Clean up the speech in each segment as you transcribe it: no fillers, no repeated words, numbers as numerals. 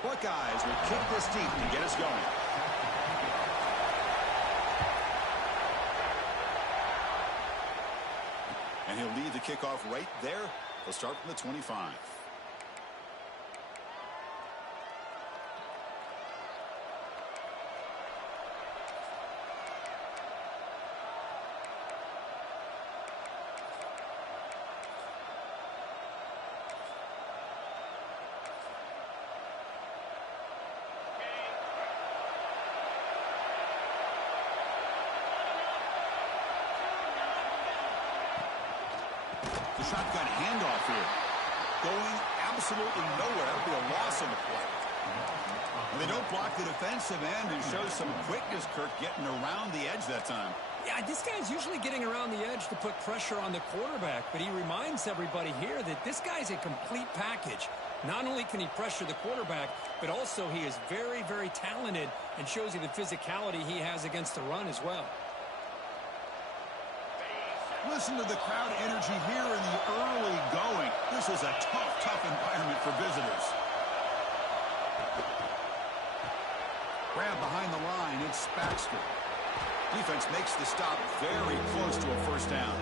The Buckeyes will kick this deep to get us going. And he'll lead the kickoff right there. They'll start from the 25. The shotgun handoff here. Going absolutely nowhere. That'll be a loss on the play. And they don't block the defensive end and show some quickness, Kirk, getting around the edge that time. Yeah, this guy's usually getting around the edge to put pressure on the quarterback, but he reminds everybody here that this guy's a complete package. Not only can he pressure the quarterback, but also he is very, very talented and shows you the physicality he has against the run as well. Listen to the crowd energy here in the early going. This is a tough, tough environment for visitors. Grab behind the line. It's Baxter. Defense makes the stop very close to a first down.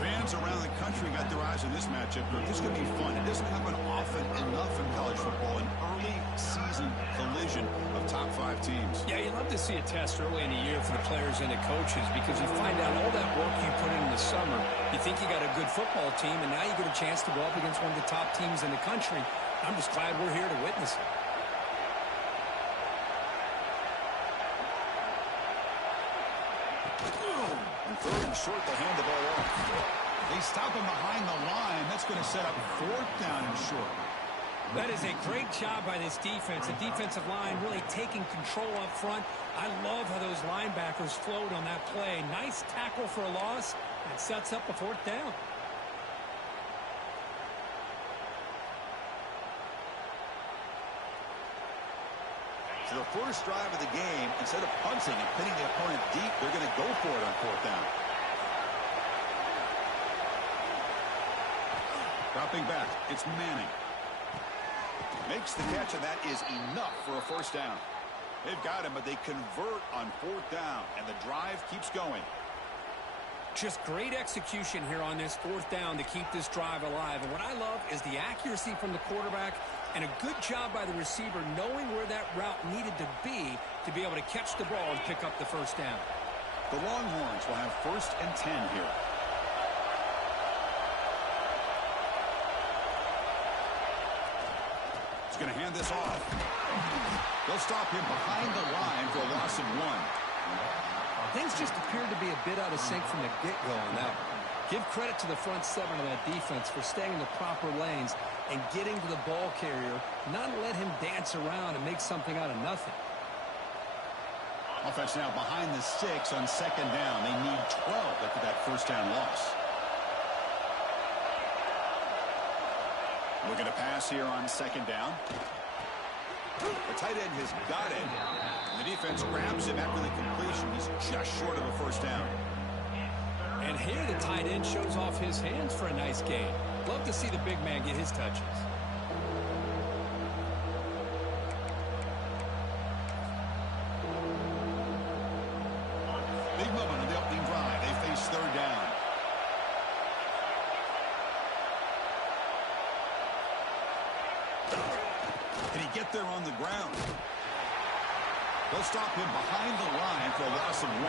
Fans around the country got their eyes on this matchup. This is going to be fun. It doesn't happen often enough in college football. An early season collision of top 5 teams. Yeah, you love to see a test early in the year for the players and the coaches because you find out all that work you put in the summer. You think you got a good football team, and now you get a chance to go up against one of the top teams in the country. I'm just glad we're here to witness it. And third and short, they hand the ball off. They stop him behind the line. That's going to set up 4th down and short. That is a great job by this defense. The defensive line really taking control up front. I love how those linebackers flowed on that play. Nice tackle for a loss. It sets up a 4th down. So the first drive of the game, instead of punting and pinning the opponent deep, they're going to go for it on 4th down. Dropping back, it's Manning. Makes the catch, and that is enough for a first down. They've got him, but they convert on 4th down, and the drive keeps going. Just great execution here on this 4th down to keep this drive alive. And what I love is the accuracy from the quarterback and a good job by the receiver knowing where that route needed to be able to catch the ball and pick up the first down. The Longhorns will have 1st and 10 here. He's going to hand this off. They'll stop him behind the line for a loss of 1. Things just appeared to be a bit out of sync from the get-go on that one. Give credit to the front 7 of that defense for staying in the proper lanes and getting to the ball carrier, not let him dance around and make something out of nothing. Offense now behind the 6 on 2nd down. They need 12 after that first down loss. We're going to pass here on 2nd down. The tight end has got it. And the defense grabs him after the completion. He's just short of a first down. And here the tight end shows off his hands for a nice gain. Love to see the big man get his touches. Big moment on the opening drive. They face 3rd down. Can he get there on the ground? They'll stop him behind the line for a loss of 1.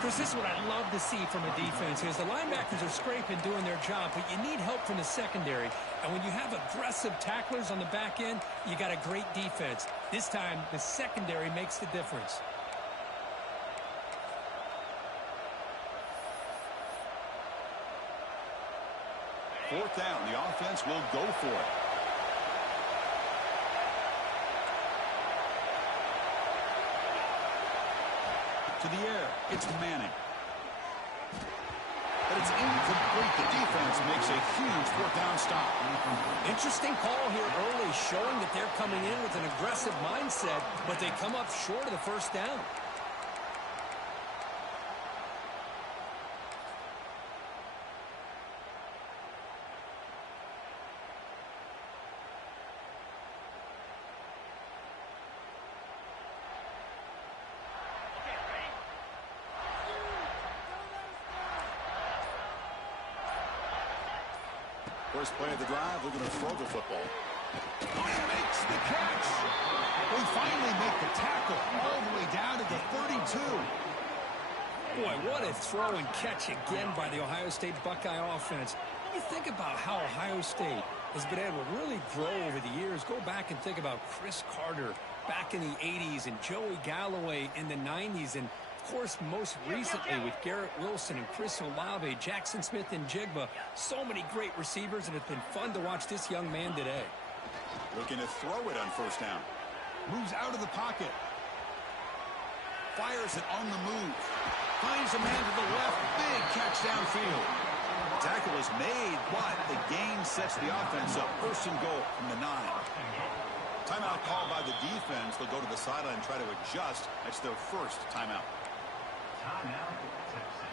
Chris, this is what I love to see from a defense is the linebackers are scraping, doing their job, but you need help from the secondary. And when you have aggressive tacklers on the back end, you got a great defense. This time, the secondary makes the difference. Fourth down, the offense will go for it. To the air, it's Manning. But it's incomplete. The defense makes a huge 4th down stop. Interesting call here early, showing that they're coming in with an aggressive mindset, but they come up short of the first down. First play of the drive, they're going to throw the football. Oh, he makes the catch. We finally make the tackle all the way down to the 32. Boy, what a throw and catch again by the Ohio State Buckeye offense. You think about how Ohio State has been able to really grow over the years. Go back and think about Chris Carter back in the 80s and Joey Galloway in the 90s. And, of course, most recently with Garrett Wilson and Chris Olave, Jackson Smith and Jigba. So many great receivers, and it's been fun to watch this young man today. Looking to throw it on first down. Moves out of the pocket. Fires it on the move. Finds a man to the left. Big catch downfield. Tackle is made, but the gain sets the offense up. First and goal from the 9. Timeout called by the defense. They'll go to the sideline and try to adjust. That's their first timeout. Timeout, Texas.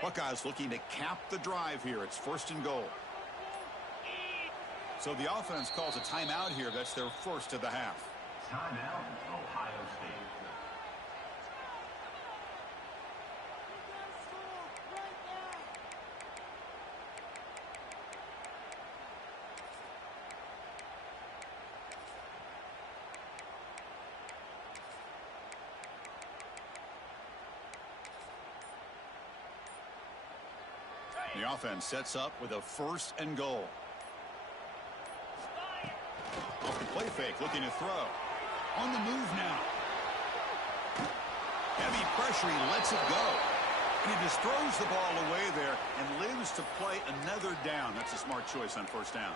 Buckeyes looking to cap the drive here. It's first and goal. So the offense calls a timeout here. That's their first of the half. Timeout, Ohio State. The offense sets up with a first and goal. Off the play fake, looking to throw. On the move now. Heavy pressure, he lets it go. And he just throws the ball away there and lives to play another down. That's a smart choice on first down.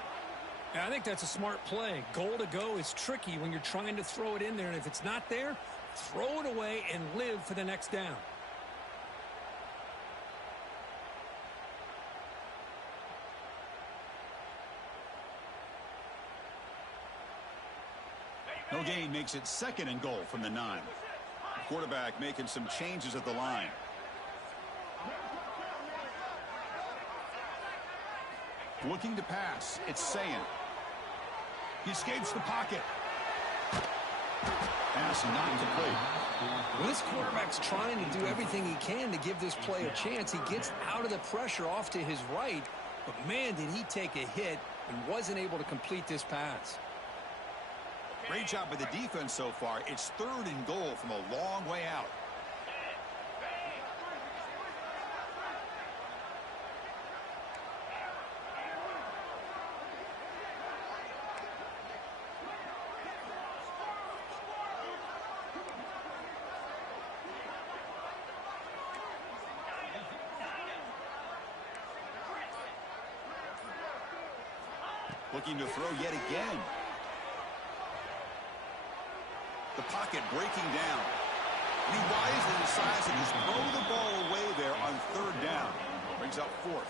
Yeah, I think that's a smart play. Goal to go is tricky when you're trying to throw it in there. And if it's not there, throw it away and live for the next down. No gain makes it second and goal from the 9. Quarterback making some changes at the line. Looking to pass. It's Sayin. He escapes the pocket. Pass not complete. Well, this quarterback's trying to do everything he can to give this play a chance. He gets out of the pressure off to his right, but man, did he take a hit and wasn't able to complete this pass. Great job by the defense so far. It's third and goal from a long way out. Looking to throw yet again. The pocket breaking down. And he wisely decides to just throw the ball away there on third down. Brings up fourth.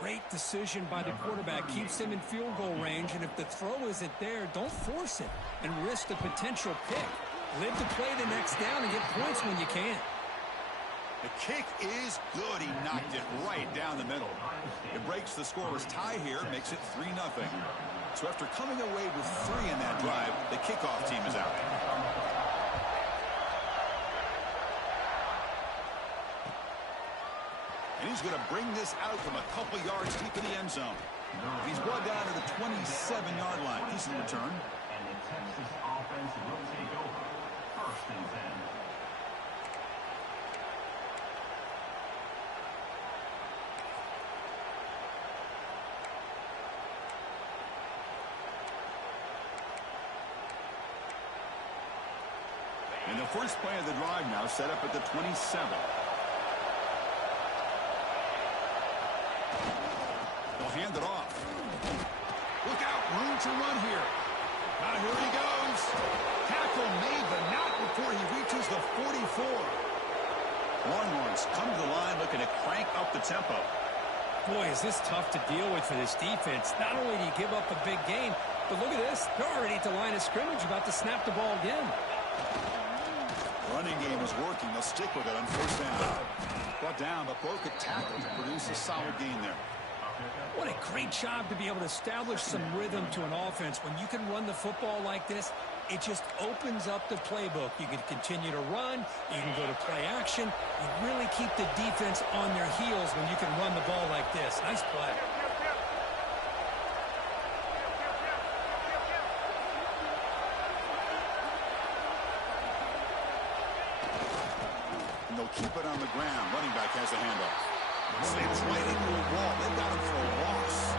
Great decision by the quarterback. Keeps him in field goal range, and if the throw isn't there, don't force it and risk the potential pick. Live to play the next down and get points when you can. The kick is good. He knocked it right down the middle. It breaks the scoreless tie here, makes it 3-0. So after coming away with 3 in that drive, the kickoff team is out. And he's going to bring this out from a couple yards deep in the end zone. He's brought down to the 27-yard line. Decent return. And the Texas offense will take over. First and 10. And the first play of the drive now set up at the 27. They'll hand it off. Look out, room to run here. Now here he goes. Tackle made, but not before he reaches the 44. Longhorns come to the line looking to crank up the tempo. Boy, is this tough to deal with for this defense. Not only do you give up a big gain, but look at this. They're already at the line of scrimmage about to snap the ball again. Running game is working. They'll stick with it on first down. Brought down, but broke a tackle to produce a solid gain there. What a great job to be able to establish some rhythm to an offense. When you can run the football like this, it just opens up the playbook. You can continue to run. You can go to play action. You really keep the defense on their heels when you can run the ball like this. Nice play. And they'll keep it on the ground. Running back has the handoff. Slams right into a wall. They've got him for a loss.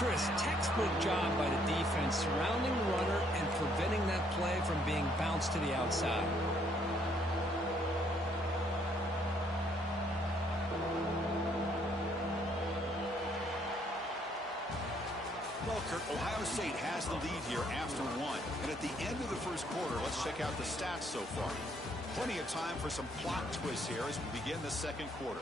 Chris, textbook job by the defense surrounding the runner and preventing that play from being bounced to the outside. Well, Kurt, Ohio State has the lead here after one. And at the end of the first quarter, let's check out the stats so far. Plenty of time for some plot twists here as we begin the second quarter.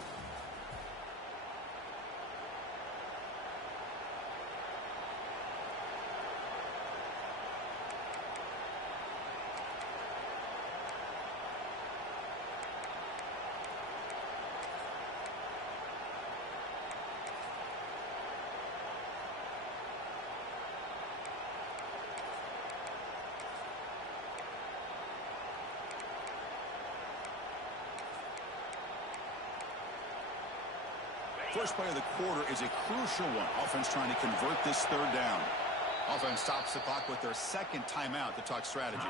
First play of the quarter is a crucial one. Offense trying to convert this third down. Offense stops the clock with their second timeout to talk strategy.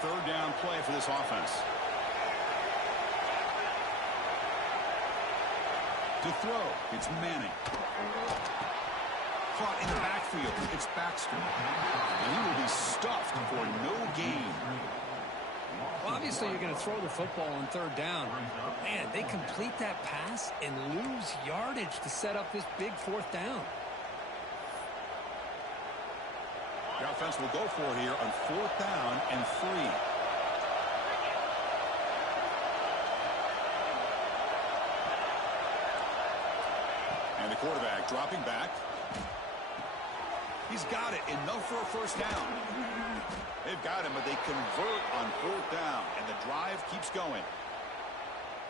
Third down play for this offense. To throw, it's Manning. Caught in the backfield. It's Baxter. And he will be stuffed for no gain. Well, obviously, you're going to throw the football on third down. Man, they complete that pass and lose yardage to set up this big fourth down. The offense will go for it here on fourth down and 3. And the quarterback dropping back. He's got it, enough for a first down. They've got him, but they convert on fourth down, and the drive keeps going.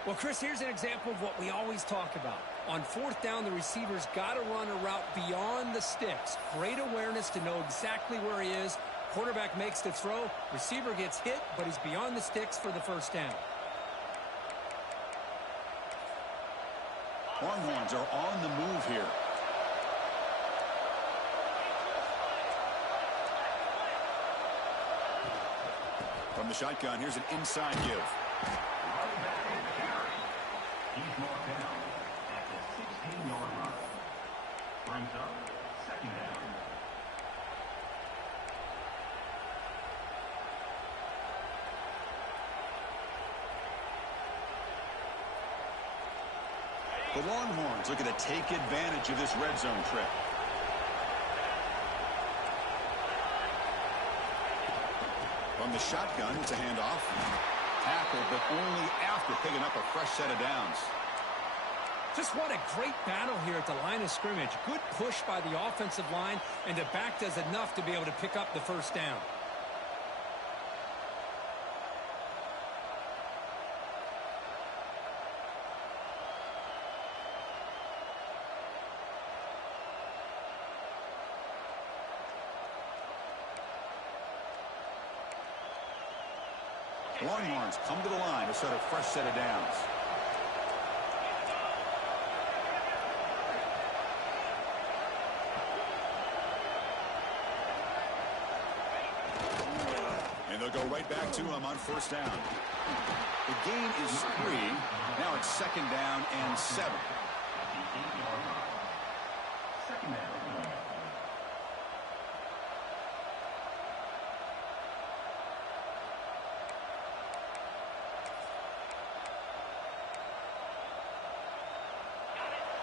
Well, Chris, here's an example of what we always talk about. On fourth down, the receiver's got to run a route beyond the sticks. Great awareness to know exactly where he is. Quarterback makes the throw. Receiver gets hit, but he's beyond the sticks for the first down. Longhorns are on the move here. From the shotgun, here's an inside give. He's marked down at the 16-yard line. Brings up second down. The Longhorns looking to take advantage of this red zone trip. From the shotgun, it's a handoff. Tackle, but only after picking up a fresh set of downs. Just what a great battle here at the line of scrimmage. Good push by the offensive line, and the back does enough to be able to pick up the first down. Longhorns come to the line to set a fresh set of downs. And they'll go right back to him on first down. The gain is 3. Now it's second down and 7. Second down.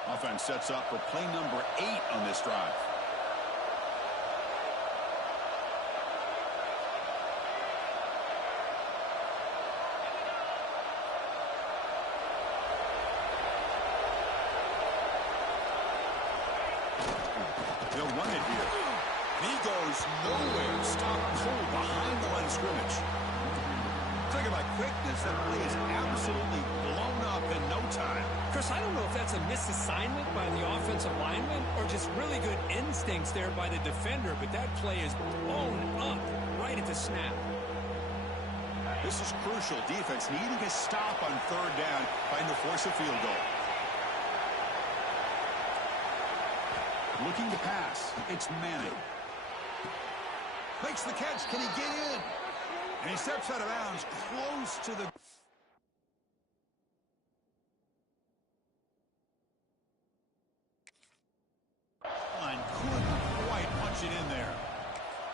Offense sets up for play number 8 on this drive. run it here. He goes nowhere. Stop cold behind the line of scrimmage. Talk about quickness. That play is absolutely blown up in no time. Chris, I don't know if that's a misassignment by the offensive lineman or just really good instincts there by the defender, but that play is blown up right at the snap. This is crucial. Defense needing a stop on third down, trying to force a field goal. Looking to pass. It's Manning. Makes the catch. Can he get in? And he steps out of bounds close to the... line. Couldn't quite punch it in there.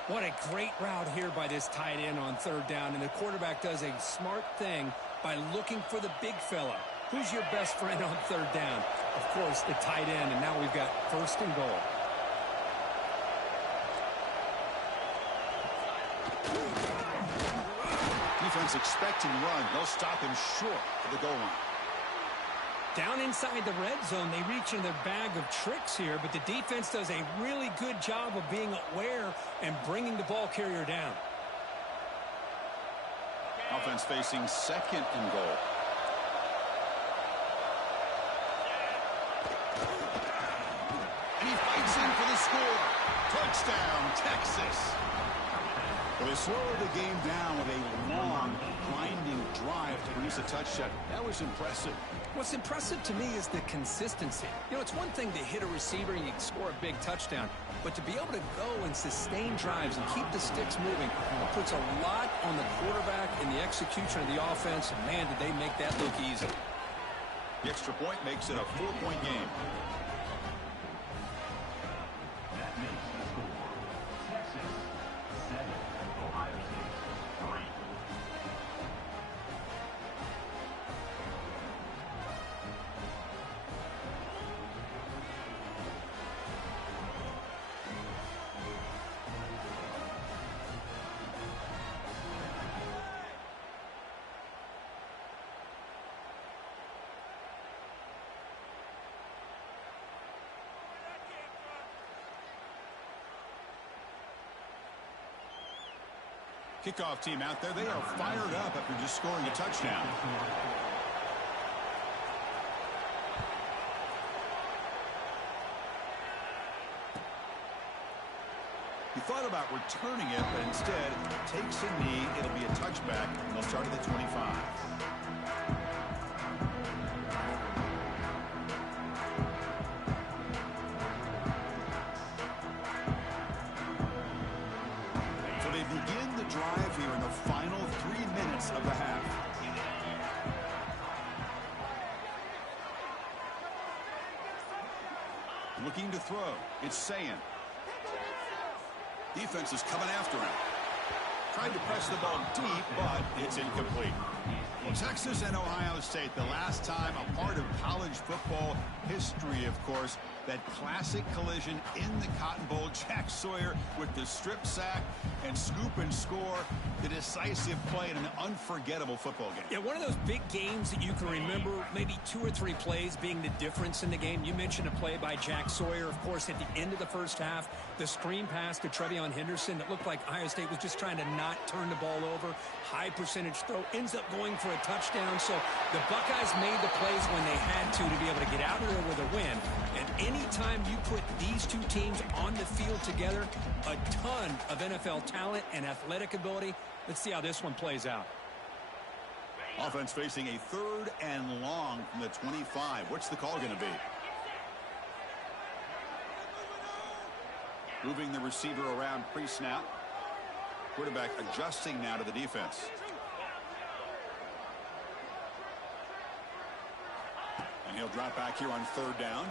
What a great route here by this tight end on third down, and the quarterback does a smart thing by looking for the big fella. Who's your best friend on third down? Of course, the tight end, and now we've got first and goal. Defense expecting run. They'll stop him short of the goal line. Down inside the red zone, they reach in their bag of tricks here, but the defense does a really good job of being aware and bringing the ball carrier down. Offense facing second and goal. And he fights in for the score. Touchdown, Texas. Well, they slowed the game down with a long, winding drive to produce a touchdown. That was impressive. What's impressive to me is the consistency. You know, it's one thing to hit a receiver and you can score a big touchdown, but to be able to go and sustain drives and keep the sticks moving, it puts a lot on the quarterback and the execution of the offense, and man, did they make that look easy. The extra point makes it a 4-point game. That makes the score Texas 7, Ohio State 3. Kickoff team out there. They are fired up after just scoring a touchdown. He thought about returning it, but instead takes a knee. It'll be a touchback, and they'll start at the 25. Drive here in the final 3 minutes of the half. Looking to throw. It's Sayan. Defense is coming after him. Tried to press the ball deep, but it's incomplete. Well, Texas and Ohio State, the last time a part of college football history, of course, that classic collision in the Cotton Bowl. Jack Sawyer with the strip sack and scoop and score, the decisive play in an unforgettable football game. Yeah, one of those big games that you can remember, maybe 2 or 3 plays being the difference in the game. You mentioned a play by Jack Sawyer, of course, at the end of the first half, the screen pass to Trevion Henderson that looked like Ohio State was just trying to not turn the ball over. High percentage throw, ends up going for a touchdown. So the Buckeyes made the plays when they had to be able to get out of there with a win. And anytime you put these two teams on the field together, a ton of NFL talent and athletic ability. Let's see how this one plays out. Offense facing a 3rd and long from the 25. What's the call going to be? Moving the receiver around pre-snap. Quarterback adjusting now to the defense. And he'll drop back here on 3rd down.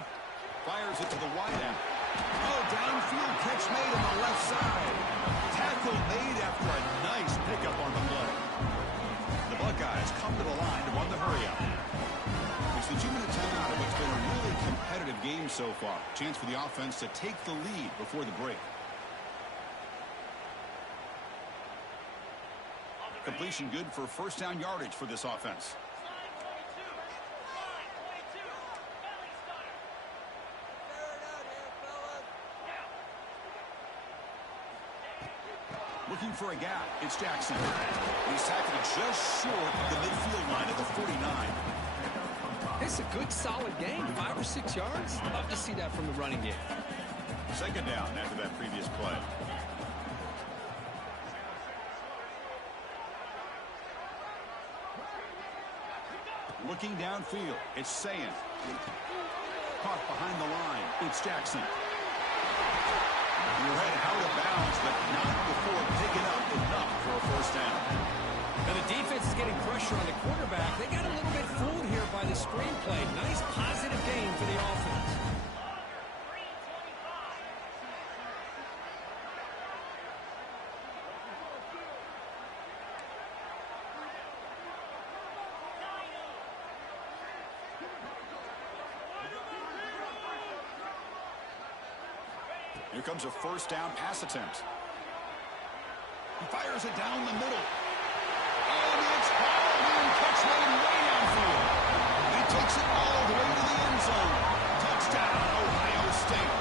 Fires it to the wide end. Oh, downfield catch made on the left side. Tackle made after a nice pickup on the play. The Buckeyes come to the line to run the hurry-up. It's the 2-minute timeout of what's been a really competitive game so far. Chance for the offense to take the lead before the break. Completion good for first down yardage for this offense. Looking for a gap. It's Jackson. He's tackled just short of the midfield line at the 49. It's a good, solid game. 5 or 6 yards. Love to see that from the running game. Second down after that previous play. Looking downfield. It's Sayin. Caught behind the line. It's Jackson. Your head out of bounds, but not before picking up enough for a first down. Now the defense is getting pressure on the quarterback. They got a little bit fooled here by the screenplay. Nice positive gain for the offense. Here comes a first down pass attempt. He fires it down the middle. And it's hauled in. Catch made way downfield. He takes it all the way to the end zone. Touchdown, Ohio State.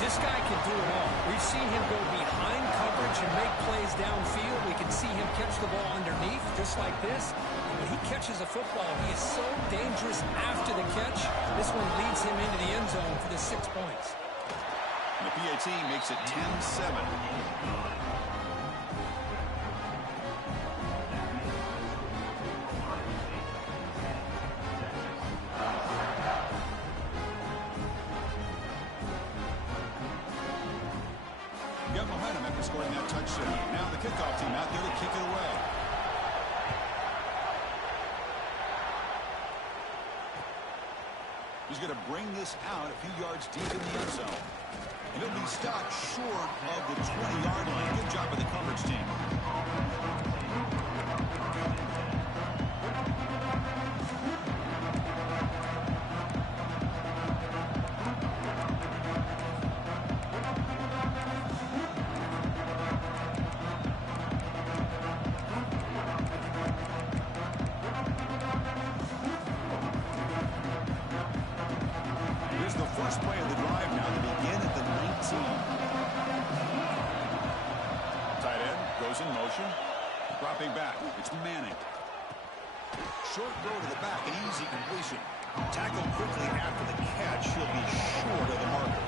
This guy can do it all. We've seen him go behind coverage and make plays downfield. We can see him catch the ball underneath, just like this. And when he catches a football, he is so dangerous after the catch. This one leads him into the end zone for the 6 points. And the PAT makes it 10-7. Got momentum after scoring that touchdown. Now the kickoff team out there to kick it away. He's going to bring this out a few yards deep in the end zone. And he'll be stopped short of the 20-yard line. Good job by the coverage team. Here's the first play of the drive now to begin at the 19. Tight end goes in motion. Dropping back. It's Manning. Short throw to the back, an easy completion. Tackled quickly after the catch. He'll be short of the marker.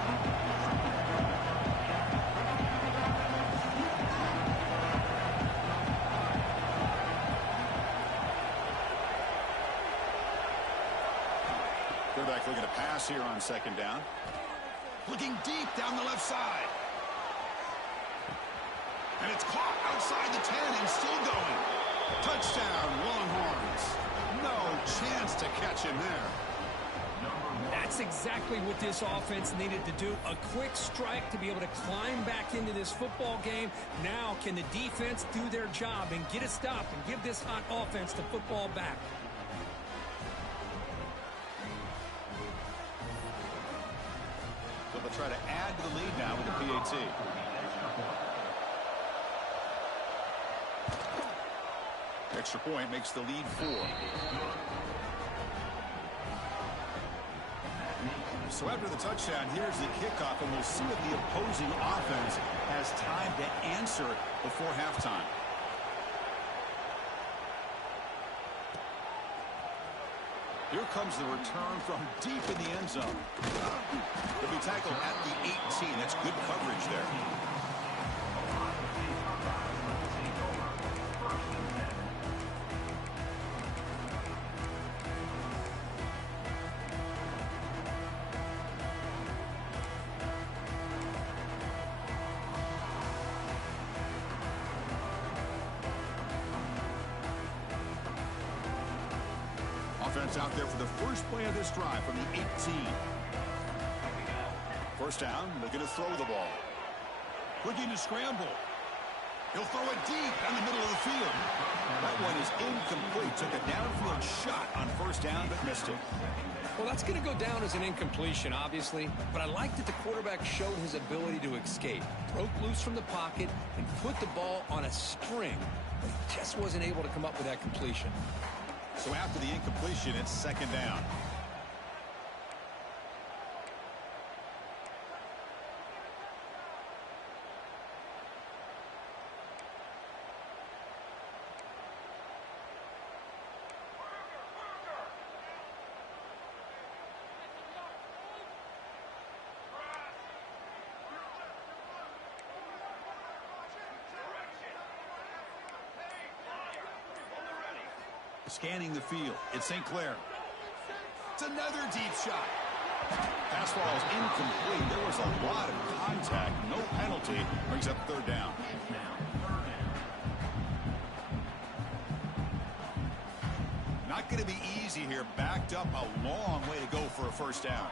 Quarterback looking to pass here on second down. Looking deep down the left side. And it's caught outside the 10 and still going. Touchdown, Longhorns. No chance to catch him there. That's exactly what this offense needed to do. A quick strike to be able to climb back into this football game. Now can the defense do their job and get a stop and give this hot offense the football back? So they'll try to add to the lead now with the PAT. Extra point makes the lead 4. So after the touchdown, here's the kickoff, and we'll see if the opposing offense has time to answer before halftime. Here comes the return from deep in the end zone. He'll be tackled at the 18. That's good coverage there. Offense out there for the first play of this drive from the 18. First down, looking to throw the ball. Looking to scramble. He'll throw it deep down the middle of the field. That one is incomplete. Took a downfield shot on first down, but missed it. Well, that's going to go down as an incompletion, obviously, but I like that the quarterback showed his ability to escape, broke loose from the pocket, and put the ball on a string, but he just wasn't able to come up with that completion. So after the incompletion, it's second down. Scanning the field. It's St. Clair. It's another deep shot. Pass ball is incomplete. There was a lot of contact. No penalty. Brings up third down. Not going to be easy here. Backed up a long way to go for a first down.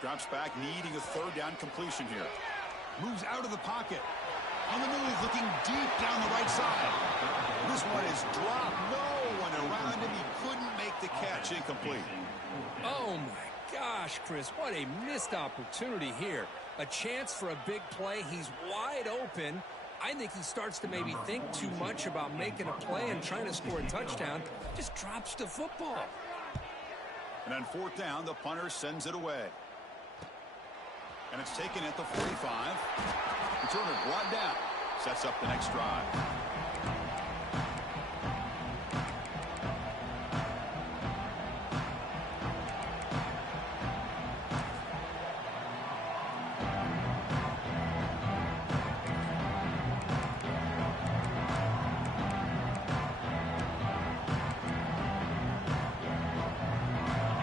Drops back, needing a third down completion here. Moves out of the pocket. On the move, looking deep down the right side. This one is dropped. No one around him. He couldn't make the catch. Incomplete. Oh, my gosh, Chris. What a missed opportunity here. A chance for a big play. He's wide open. I think he starts to maybe think too much about making a play and trying to score a touchdown. Just drops the football. And on fourth down, the punter sends it away. And it's taken at the 45. Returner brought down. Sets up the next drive.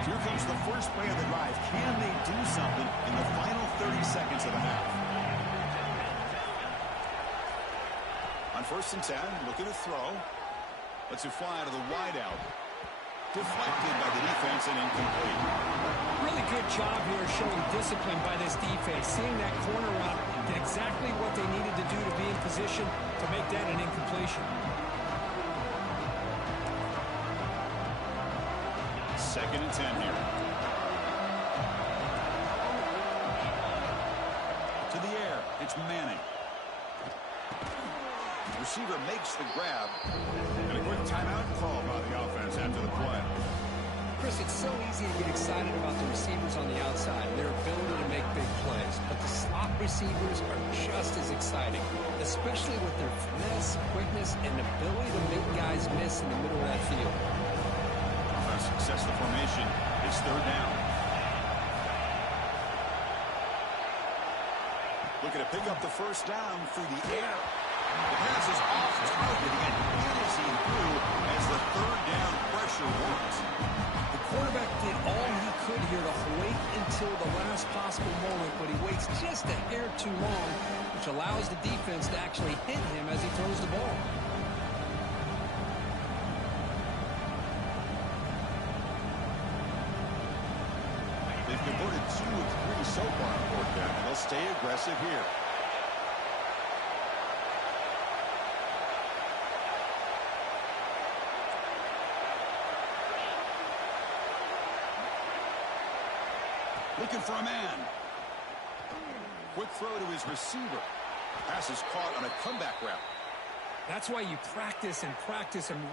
Here comes the first play of the drive. Can they do something in the final 30 seconds of the half? On first and 10, looking to throw. Lets it fly out of the wideout. Deflected by the defense and incomplete. Really good job here showing discipline by this defense. Seeing that corner route, did exactly what they needed to do to be in position to make that an incompletion. Second and 10 here. To the air, it's Manning. Receiver makes the grab. And a quick timeout call by the offense after the play. Chris, it's so easy to get excited about the receivers on the outside and their ability to make big plays. But the slot receivers are just as exciting, especially with their finesse, quickness, and ability to make guys miss in the middle of that field. Success the formation. It's third down. Looking to pick up the first down through the air. The pass is off target and finishing through as the third down pressure works. The quarterback did all he could here to wait until the last possible moment, but he waits just a hair too long, which allows the defense to actually hit him as he throws the ball. They've converted 2 of 3 so far on fourth down. They'll stay aggressive here. Looking for a man. Quick throw to his receiver. Pass is caught on a comeback route. That's why you practice and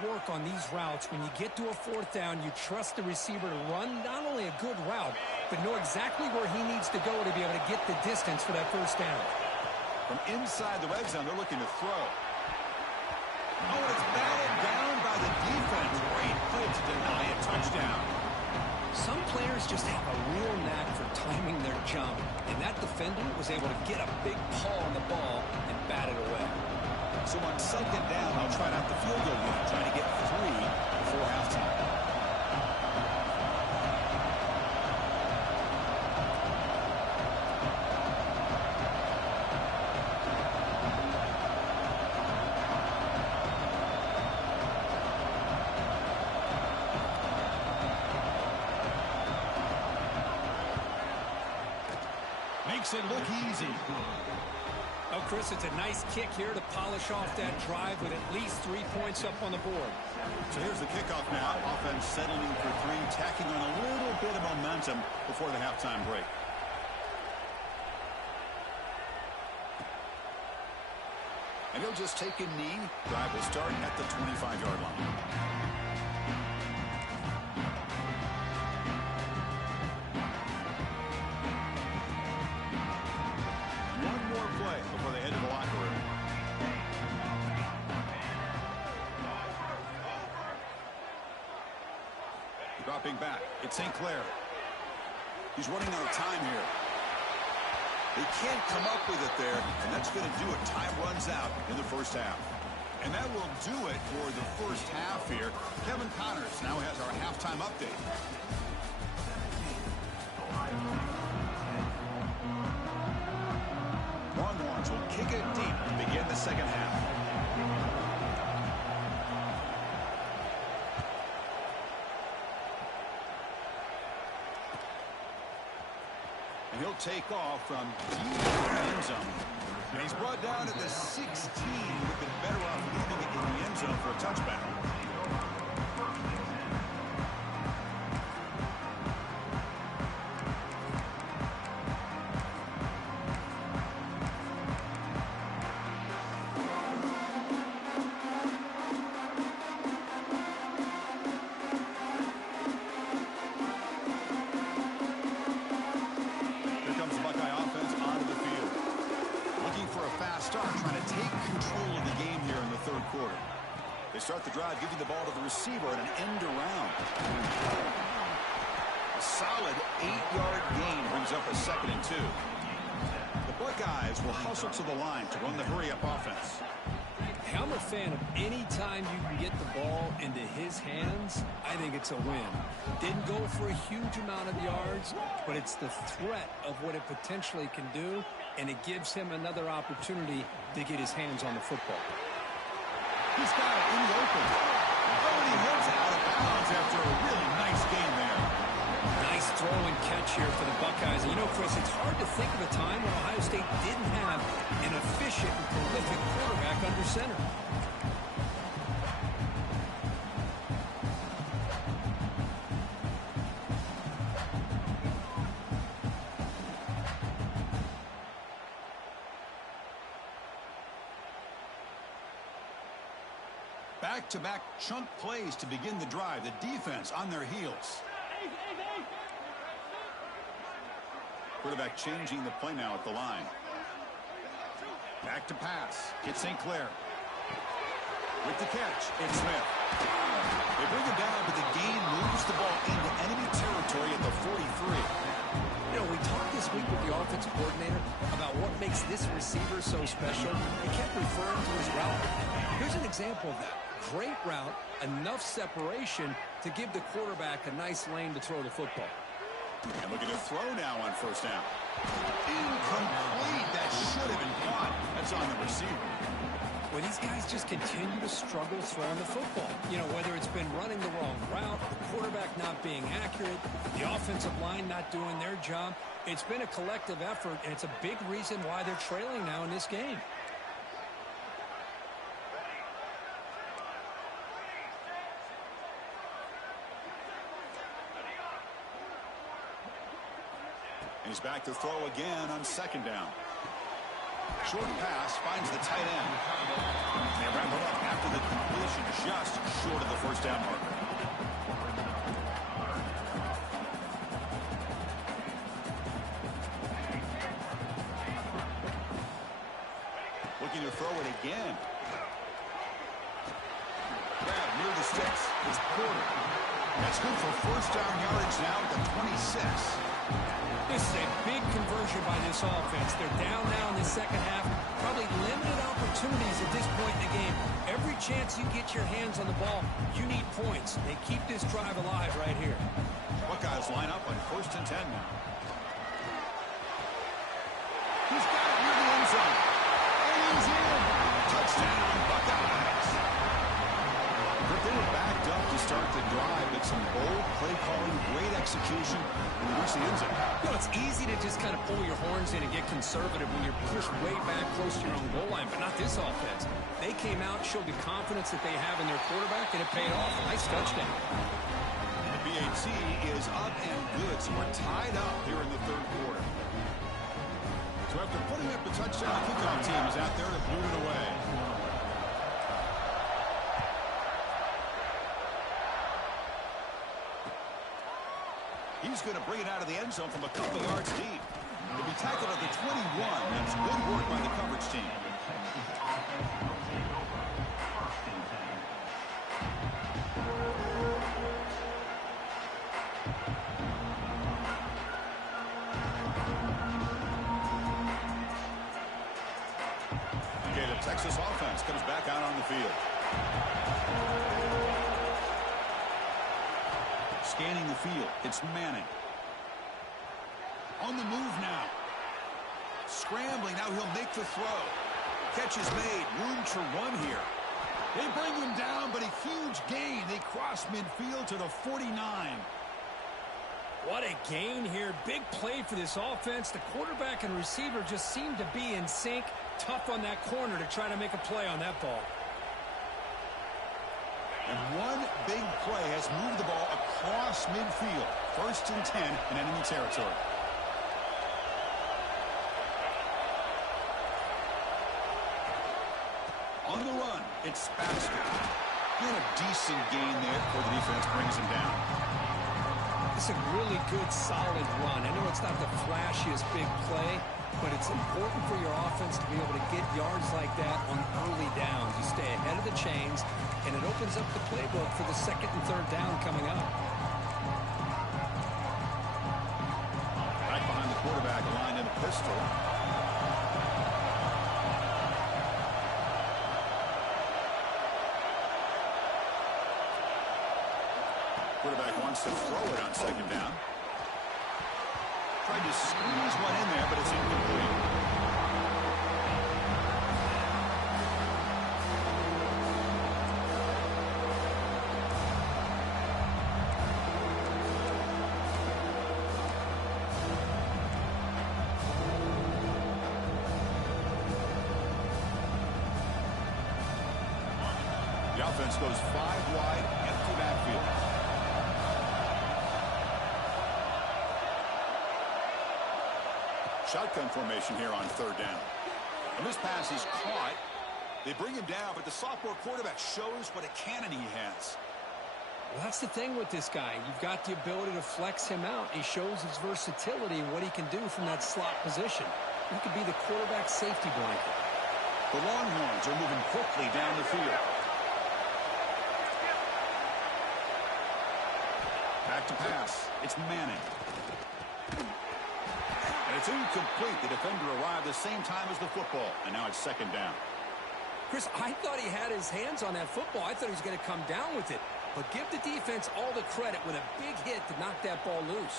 work on these routes. When you get to a fourth down, you trust the receiver to run not only a good route, but know exactly where he needs to go to be able to get the distance for that first down. From inside the red zone, they're looking to throw. Oh, it's batted down by the defense. Great play to deny a touchdown. Some players just have a real knack for timing their jump, and that defender was able to get a big paw on the ball and bat it away. So on second down, I'll try out the field goal unit, trying to get 3 before halftime. Makes it look easy. Oh, Chris, it's a nice kick here to polish off that drive with at least 3 points up on the board. So here's the kickoff now. Offense settling for 3, tacking on a little bit of momentum before the halftime break. And he'll just take a knee. Drive will start at the 25-yard line. Dropping back. It's St. Clair. He's running out of time here. They can't come up with it there, and that's going to do it. Time runs out in the first half. And that will do it for the first half here. Kevin Connors now has our halftime update. Longhorns will kick it deep to begin the second half. And he'll take off from deep in the end zone. And he's brought down to the 16. Would have been better off leaving it in the end zone for a touchback. Start the drive, giving the ball to the receiver and an end around. A solid 8-yard gain brings up a 2nd and 2. The Buckeyes will hustle to the line to run the hurry-up offense. I'm a fan of any time you can get the ball into his hands. I think it's a win. Didn't go for a huge amount of yards, but it's the threat of what it potentially can do, and it gives him another opportunity to get his hands on the football. He's got it in the open. Oh, and he heads out of bounds after a really nice game there. Nice throw and catch here for the Buckeyes. And you know, Chris, it's hard to think of a time when Ohio State didn't have an efficient and prolific quarterback under center. Back-to-back chunk plays to begin the drive. The defense on their heels. Quarterback changing the play now at the line. Back to pass. It's St. Clair. With the catch, it's Smith. They bring him down, but the gain moves the ball into enemy territory at the 43. You know, we talked this week with the offensive coordinator about what makes this receiver so special. He kept referring to his route. Here's an example of that. Great route, enough separation to give the quarterback a nice lane to throw the football. And look at the throw now on first down. Incomplete. That should have been caught. That's on the receiver. Well, these guys just continue to struggle throwing the football. You know, whether it's been running the wrong route, the quarterback not being accurate, the offensive line not doing their job. It's been a collective effort, and it's a big reason why they're trailing now in this game. He's back to throw again on second down. Short pass finds the tight end. They wrap it up after the completion, just short of the first down marker. Looking to throw it again. Grab near the sticks. It's Porter. That's good for first down yardage now at the 26. This is a big conversion by this offense. They're down now in the second half. Probably limited opportunities at this point in the game. Every chance you get your hands on the ball, you need points. They keep this drive alive right here. Buckeyes line up on 1st and 10 now. He's got it near the end zone. And he's in. Touchdown, Buckeyes. They were backed up to start the drive, but some bold play calling, great execution, and they reach the end zone. You know, it's easy to just kind of pull your horns in and get conservative when you're pushed way back close to your own goal line, but not this offense. They came out, showed the confidence that they have in their quarterback, and it paid off. Nice touchdown. The BAT is up and good, so we're tied up here in the third quarter. So after putting up the touchdown, the kickoff team is out there to boot it away. He's going to bring it out of the end zone from a couple yards deep. He'll be tackled at the 21. That's good work by the coverage team. Okay, the Texas offense comes back out on the field. Scanning the field, it's Manning. On the move now. Scrambling, now he'll make the throw. Catch is made, room to run here. They bring him down, but a huge gain. They cross midfield to the 49. What a gain here. Big play for this offense. The quarterback and receiver just seem to be in sync. Tough on that corner to try to make a play on that ball. And one big play has moved the ball across midfield. 1st and 10 in enemy territory. On the run, it's Baxter. And a decent gain there before the defense brings him down. It's a really good, solid run. I know it's not the flashiest big play, but it's important for your offense to be able to get yards like that on early downs. You stay ahead of the chains, and it opens up the playbook for the 2nd and 3rd down coming up. Back behind the quarterback, lined in a pistol. Quarterback wants to throw it on 2nd down. Tried to squeeze one in there, but it's incomplete. The offense goes 5 wide, empty backfield. Shotgun formation here on 3rd down. And this pass is caught. They bring him down, but the sophomore quarterback shows what a cannon he has. Well, that's the thing with this guy. You've got the ability to flex him out. He shows his versatility and what he can do from that slot position. He could be the quarterback safety blanket. The Longhorns are moving quickly down the field. Back to pass. It's Manning. And it's incomplete. The defender arrived the same time as the football. And now it's 2nd down. Chris, I thought he had his hands on that football. I thought he was going to come down with it. But give the defense all the credit with a big hit to knock that ball loose.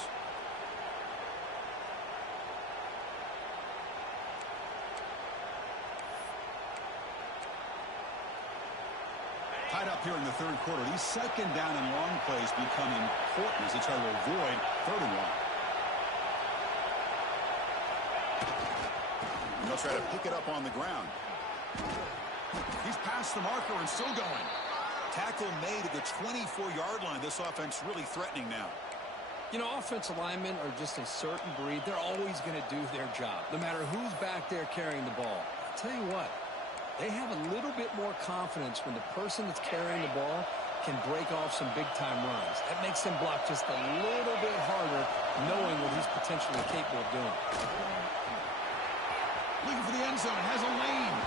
Tied up here in the 3rd quarter. These 2nd down and long plays become important as they try to avoid 3rd and 1. And they'll try to pick it up on the ground. He's past the marker and still going. Tackle made at the 24-yard line. This offense really threatening now. You know, offensive linemen are just a certain breed. They're always going to do their job, no matter who's back there carrying the ball. I'll tell you what, they have a little bit more confidence when the person that's carrying the ball can break off some big-time runs. That makes him block just a little bit harder, knowing what he's potentially capable of doing. Looking for the end zone. Has a lane.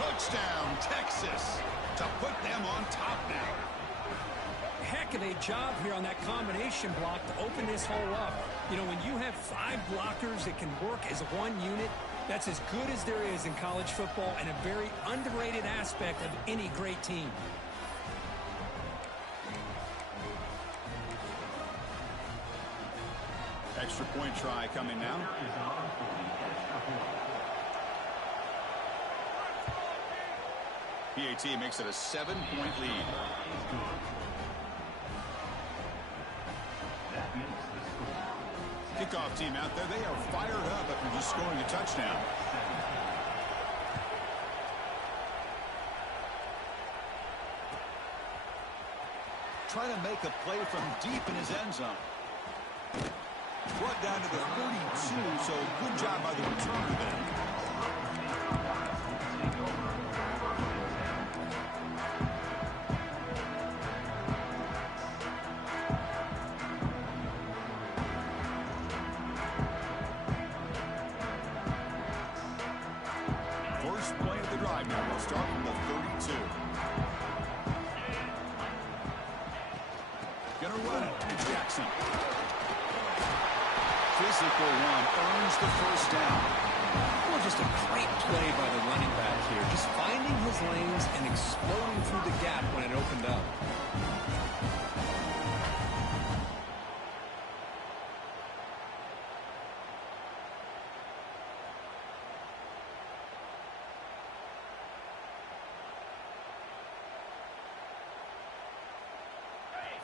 Touchdown, Texas, to put them on top now. Heck of a job here on that combination block to open this hole up. You know, when you have 5 blockers that can work as one unit, that's as good as there is in college football and a very underrated aspect of any great team. Extra point try coming now. PAT makes it a 7-point lead. Kickoff team out there, they are fired up after just scoring a touchdown. Trying to make a play from deep in his end zone. Brought down to the 32, so good job by the returner there. First play of the drive now. We'll start from the 32. Gonna run it. It's Jackson. Physical one earns the first down. Well, just a great play by the running back here. Just finding his lanes and exploding through the gap when it opened up.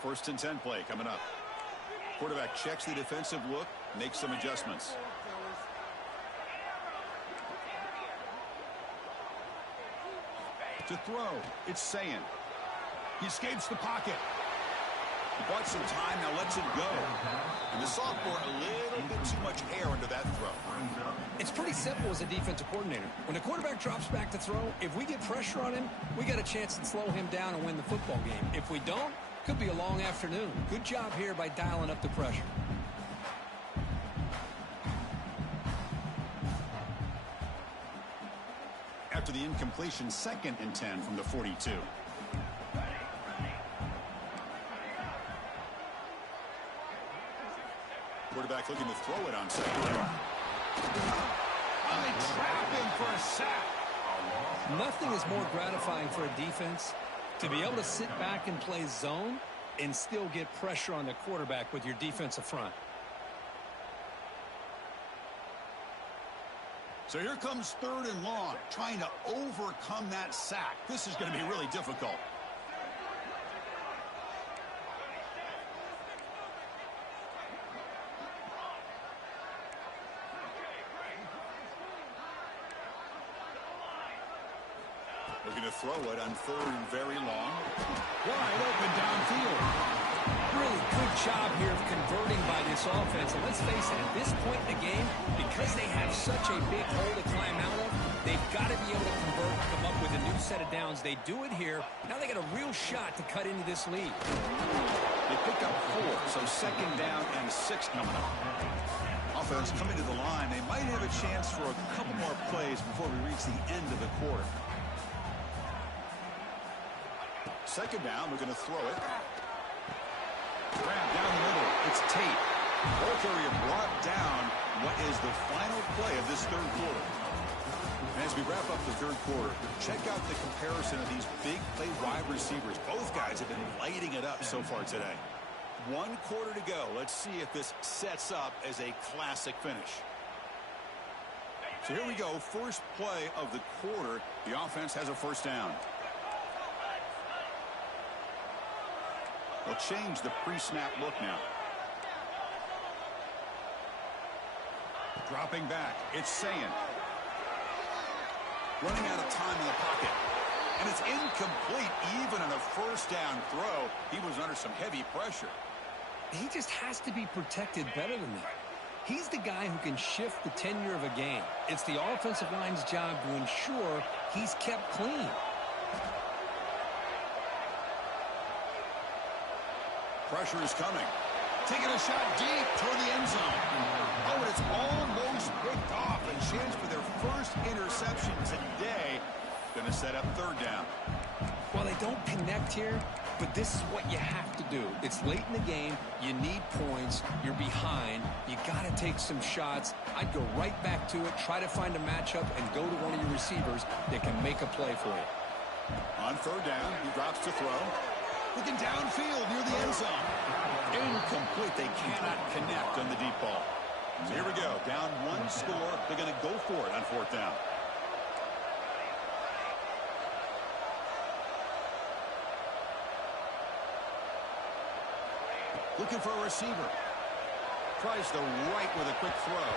First and 10 play coming up. Quarterback checks the defensive look, makes some adjustments. To throw, it's Sayin. He escapes the pocket. He bought some time, now lets it go. And the sophomore, a little bit too much air under that throw. It's pretty simple as a defensive coordinator. When the quarterback drops back to throw, if we get pressure on him, we got a chance to slow him down and win the football game. If we don't, could be a long afternoon. Good job here by dialing up the pressure. After the incompletion, 2nd and 10 from the 42. Quarterback looking to throw it on 2nd down. They trap him for a sack. Nothing is more gratifying for a defense to be able to sit back and play zone and still get pressure on the quarterback with your defensive front. So here comes 3rd and long, trying to overcome that sack. This is going to be really difficult. Looking to throw it on 3rd and very long. Wide open downfield. Really good job here of converting by this offense. And let's face it, at this point in the game, because they have such a big hole to climb out of, they've got to be able to convert and come up with a new set of downs. They do it here. Now they got a real shot to cut into this lead. They pick up 4, so 2nd down and 6 coming up. Offense coming to the line. They might have a chance for a couple more plays before we reach the end of the quarter. 2nd down, we're going to throw it. Grab down the middle. It's Tate. Both area brought down what is the final play of this 3rd quarter. And as we wrap up the 3rd quarter, check out the comparison of these big play wide receivers. Both guys have been lighting it up so far today. 1 quarter to go. Let's see if this sets up as a classic finish. So here we go. First play of the quarter. The offense has a 1st down. They'll change the pre-snap look now. Dropping back, it's Sayin. Running out of time in the pocket. And it's incomplete even on a 1st down throw. He was under some heavy pressure. He just has to be protected better than that. He's the guy who can shift the tenure of a game. It's the offensive line's job to ensure he's kept clean. Pressure is coming. Taking a shot deep toward the end zone. Oh, and it's almost picked off. A chance for their first interception today. Going to set up 3rd down. Well, they don't connect here, but this is what you have to do. It's late in the game. You need points. You're behind. You got to take some shots. I'd go right back to it, try to find a matchup, and go to one of your receivers that can make a play for you. On 3rd down, he drops to throw. Looking downfield near the end zone. Incomplete. They cannot connect on the deep ball. So here we go. Down 1 score. They're going to go for it on 4th down. Looking for a receiver. Tries the right with a quick throw.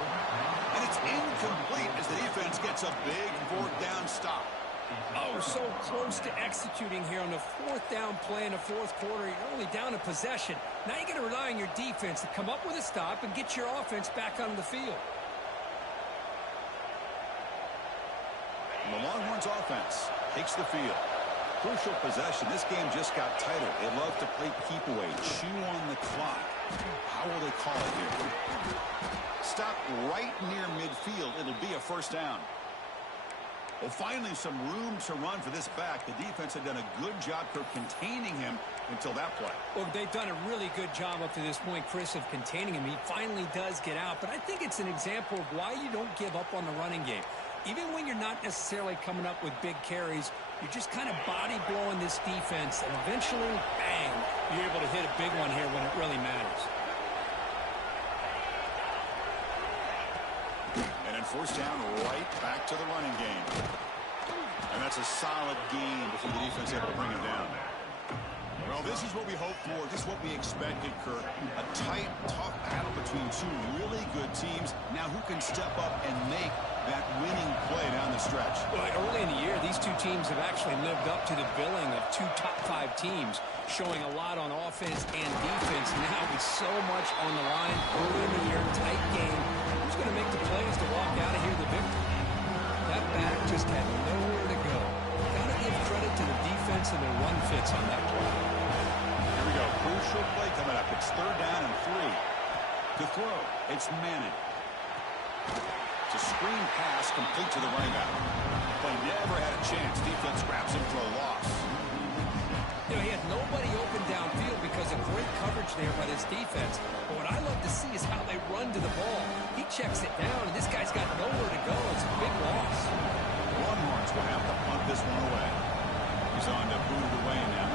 And it's incomplete as the defense gets a big 4th down stop. Oh, so close to executing here on the 4th down play in the 4th quarter. You're only down a possession. Now you got to rely on your defense to come up with a stop and get your offense back on the field. And the Longhorns offense takes the field. Crucial possession. This game just got tighter. They love to play keep away, chew on the clock. How will they call it here? Stop right near midfield. It'll be a 1st down. Well, finally some room to run for this back. The defense had done a good job of containing him until that play. Well, they've done a really good job up to this point, Chris, of containing him. He finally does get out, but I think it's an example of why you don't give up on the running game. Even when you're not necessarily coming up with big carries, you're just kind of body blowing this defense, and eventually, bang, you're able to hit a big one here when it really matters. And then first down, right back to the running game. And that's a solid gain before the defense able to bring him down. Well, this is what we hoped for. This is what we expected, Kirk. A tight, tough battle between two really good teams. Now who can step up and make that winning play down the stretch? Well, early in the year, these two teams have actually lived up to the billing of two top-5 teams, showing a lot on offense and defense. Now with so much on the line early in the year, tight game, who's going to make the plays to walk out of here the victor? That back just had nowhere to go. Got to give credit to the defense and their run fits on that play. Here we go. Crucial play coming up. It's 3rd down and 3. To throw, it's Manning. It's a screen pass complete to the running back. Play never had a chance. Defense grabs him for a loss. You know, he had nobody open downfield because of great coverage there by this defense. But what I love to see is how they run to the ball. He checks it down, and this guy's got nowhere to go. It's a big loss. Longhorns will have to punt this one away. He's on to boot it away now.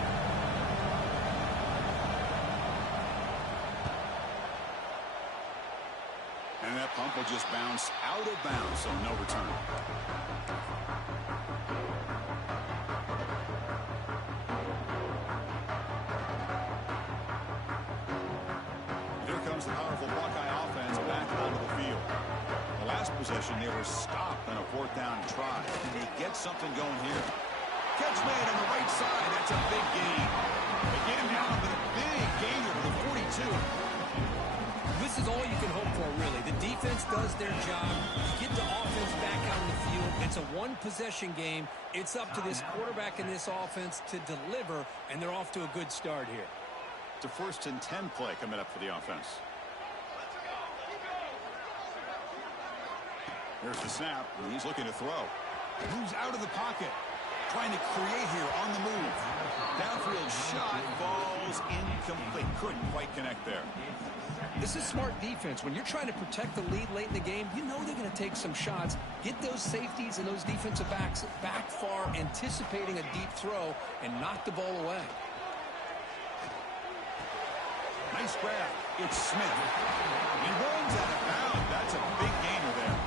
And that pump will just bounce out of bounds, so no return. Here comes the powerful Buckeye offense back onto the field. The last possession, they were stopped on a 4th down try. Can they get something going here? Catch made on the right side. That's a big gain. They get him down, but a big gain over the 42. This is all you can hope for, really. The defense does their job. You get the offense back out on the field. It's a one-possession game. It's up to this quarterback and this offense to deliver, and they're off to a good start here. It's a 1st and 10 play coming up for the offense. Here's the snap, and he's looking to throw. Moves out of the pocket. Trying to create here on the move. Downfield shot falls incomplete. Couldn't quite connect there. This is smart defense. When you're trying to protect the lead late in the game, you know they're going to take some shots. Get those safeties and those defensive backs back far, anticipating a deep throw, and knock the ball away. Nice grab. It's Smith. He runs out of bounds. That's a big gainer there.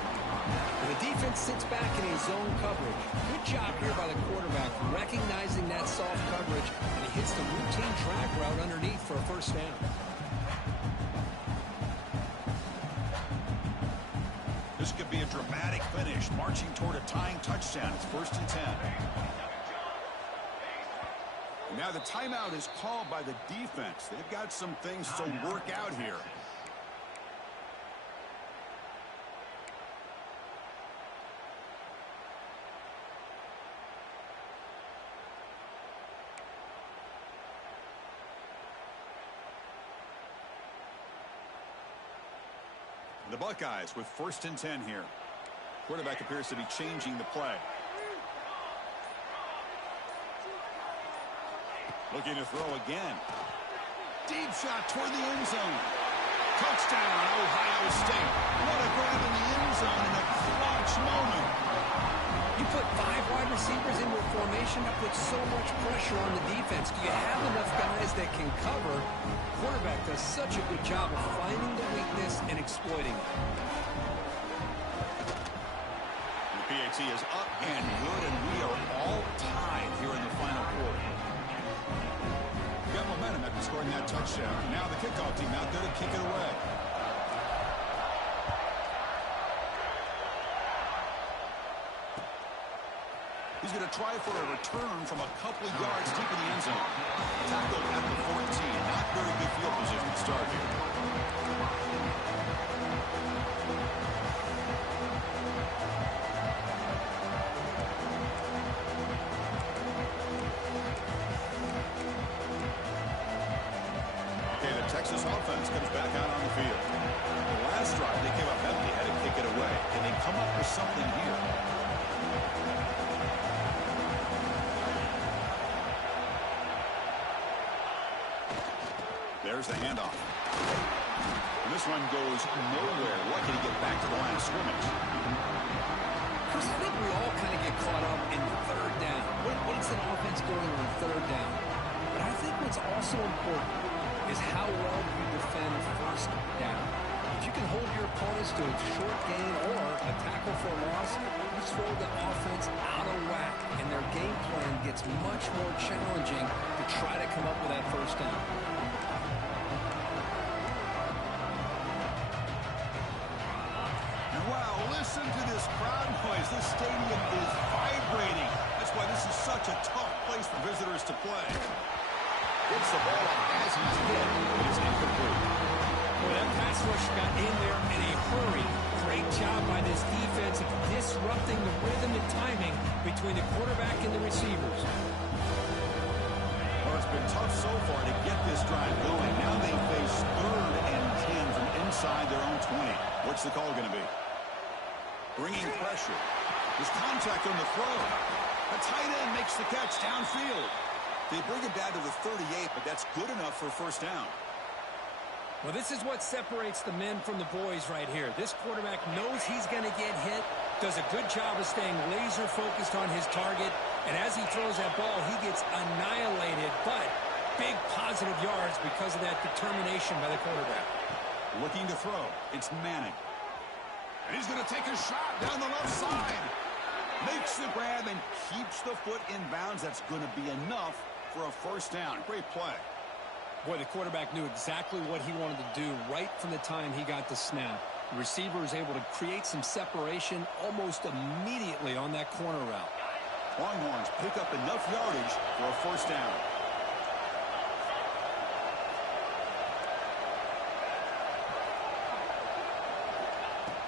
The defense sits back in his zone coverage. Good job here by the quarterback, recognizing that soft coverage, and he hits the routine drag route underneath for a 1st down. This could be a dramatic finish, marching toward a tying touchdown. It's 1st and 10. Now the timeout is called by the defense. They've got some things to work out here. The Buckeyes with 1st and 10 here. Quarterback appears to be changing the play. Looking to throw again. Deep shot toward the end zone. Touchdown, Ohio State. What a grab in the end zone in a clutch moment. You put 5 wide receivers into a formation that puts so much pressure on the defense. Do you have enough guys that can cover? Quarterback does such a good job of finding the weakness and exploiting it. The PAT is up and good, and we are all tied here in the final quarter. Got momentum after scoring that touchdown. Now the kickoff team out there to kick it away. He's going to try for a return from a couple of yards deep in the end zone. Tackled at the 14. Not very good field position to start here. Okay, the Texas offense comes back out on the field. The last drive, they came up empty, had to kick it away. Can they come up with something here? There's the handoff. And this one goes nowhere. Lucky to get back to the line of scrimmage. Chris, I think we all kind of get caught up in third down. What is an offense doing on third down? But I think what's also important is how well you defend first down. If you can hold your opponents to a short gain or a tackle for a loss, you throw the offense out of whack, and their game plan gets much more challenging to try to come up with that first down. And wow, listen to this crowd noise. This stadium is vibrating. That's why this is such a tough place for visitors to play. Gets the ball up as he's hit, but it's incomplete. Boy, that pass rush got in there in a hurry. Great job by this defense of disrupting the rhythm and timing between the quarterback and the receivers. Well, it's been tough so far to get this drive going. Now they face 3rd and 10 from inside their own 20. What's the call going to be? Bringing pressure. There's contact on the throw. A tight end makes the catch downfield. They bring it down to the 38, but that's good enough for a first down. Well, this is what separates the men from the boys right here. This quarterback knows he's going to get hit, does a good job of staying laser focused on his target, and as he throws that ball, he gets annihilated, but big positive yards because of that determination by the quarterback. Looking to throw. It's Manning. And he's going to take a shot down the left side. Makes the grab and keeps the foot in bounds. That's going to be enough for a first down. Great play. Boy, the quarterback knew exactly what he wanted to do right from the time he got the snap. The receiver was able to create some separation almost immediately on that corner route. Longhorns pick up enough yardage for a first down.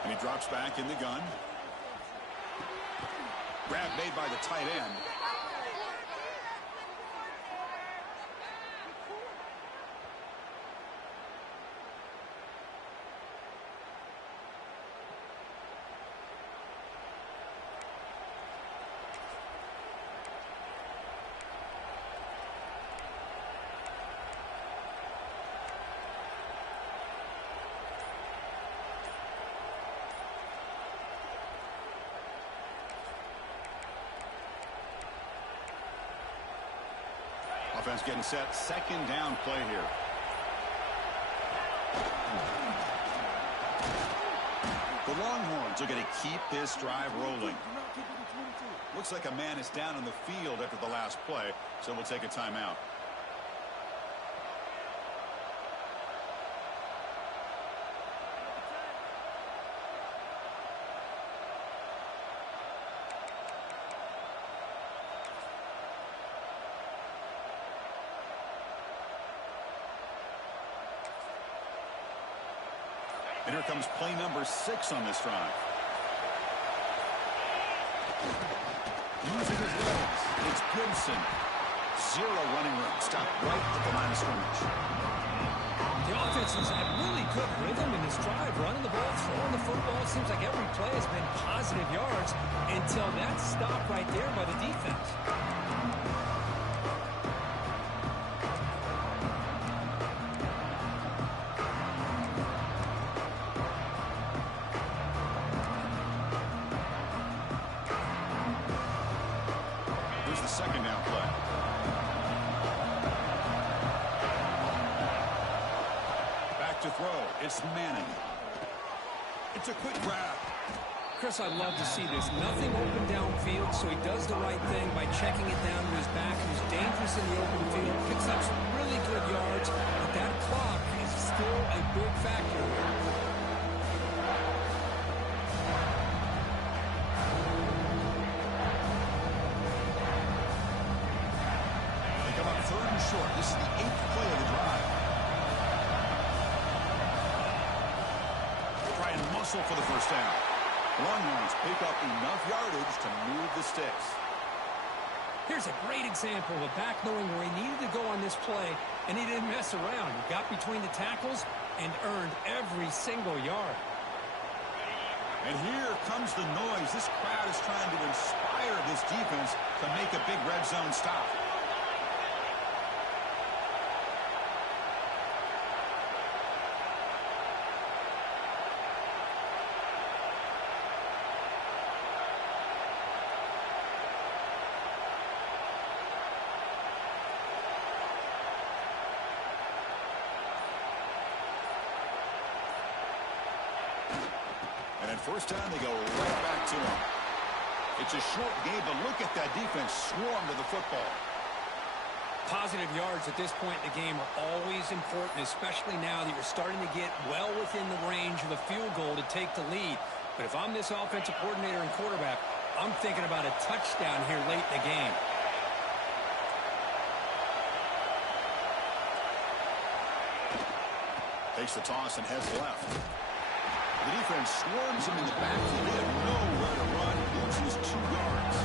And he drops back in the gun. Grab made by the tight end. Offense getting set. Second down play here. The Longhorns are going to keep this drive rolling. Looks like a man is down on the field after the last play, so we'll take a timeout. And here comes play number 6 on this drive. Using his legs, it's Gibson. 0 running room. Stop right at the line of scrimmage. The offense has had really good rhythm in this drive, running the ball, throwing the football. It seems like every play has been positive yards until that stop right there by the defense. Second down play. Back to throw. It's Manning. It's a quick grab. Chris, I'd love to see this. Nothing open downfield, so he does the right thing by checking it down to his back. He was dangerous in the open field, picks up some really good yards, but that clock is still a big factor here. Short. This is the 8th play of the drive. Try and muscle for the first down. Longhorns pick up enough yardage to move the sticks. Here's a great example of a back knowing where he needed to go on this play, and he didn't mess around. He got between the tackles and earned every single yard. And here comes the noise. This crowd is trying to inspire this defense to make a big red zone stop. And first down, they go right back to him. It's a short game, but look at that defense swarm to the football. Positive yards at this point in the game are always important, especially now that you're starting to get well within the range of a field goal to take the lead. But if I'm this offensive coordinator and quarterback, I'm thinking about a touchdown here late in the game. Takes the toss and heads left. The defense swarms him in the backfield. They have nowhere to run. Loses 2 yards.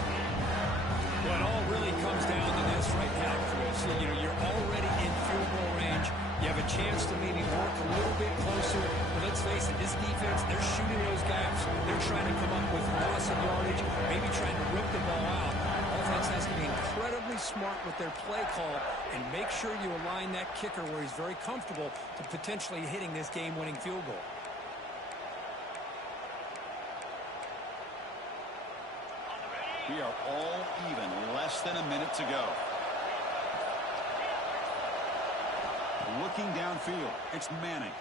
Well, it all really comes down to this right now, Chris. You know, you're already in field goal range. You have a chance to maybe work a little bit closer. But let's face it, this defense, they're shooting those gaps. They're trying to come up with loss of yardage, maybe trying to rip the ball out. Offense has to be incredibly smart with their play call and make sure you align that kicker where he's very comfortable to potentially hitting this game-winning field goal. We are all even, less than a minute to go. Looking downfield, it's Manning.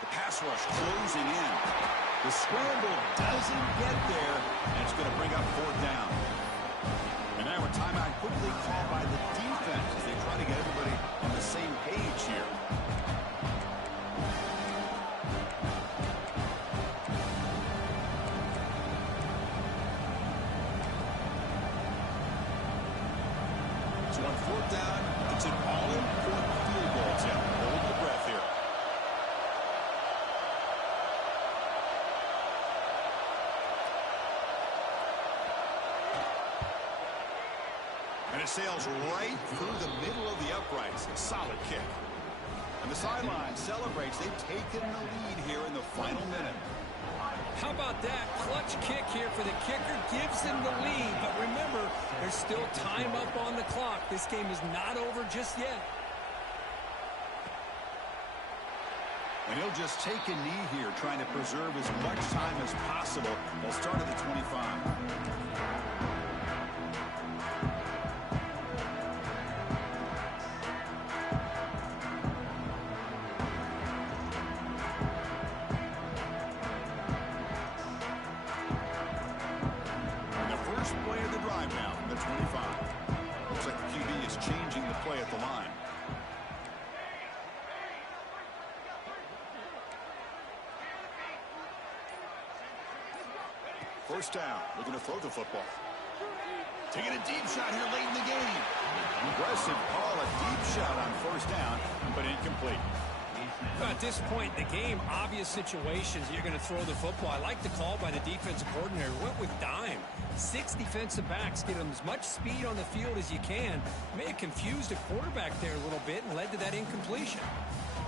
The pass rush closing in. The scramble doesn't get there, and it's going to bring up 4th down. And now a timeout quickly called by the defense as they try to get everybody on the same page here. So on 4th down, it's an all-important field goal attempt. Hold your breath here. And it sails right through the middle of the uprights. Solid kick. And the sideline celebrates. They've taken the lead here in the final minute. How about that? Clutch kick here for the kicker. Gives them the lead. But remember, there's still time up on the clock. This game is not over just yet. And he'll just take a knee here, trying to preserve as much time as possible. They'll start at the 25. Play of the drive now from the 25. Looks like the QB is changing the play at the line. First down, looking to throw the football. Taking a deep shot here late in the game. Aggressive call, a deep shot on first down, but incomplete. At this point in the game, obvious situations, you're going to throw the football. I like the call by the defensive coordinator. Went with dime. 6 defensive backs, get them as much speed on the field as you can. May have confused a quarterback there a little bit and led to that incompletion.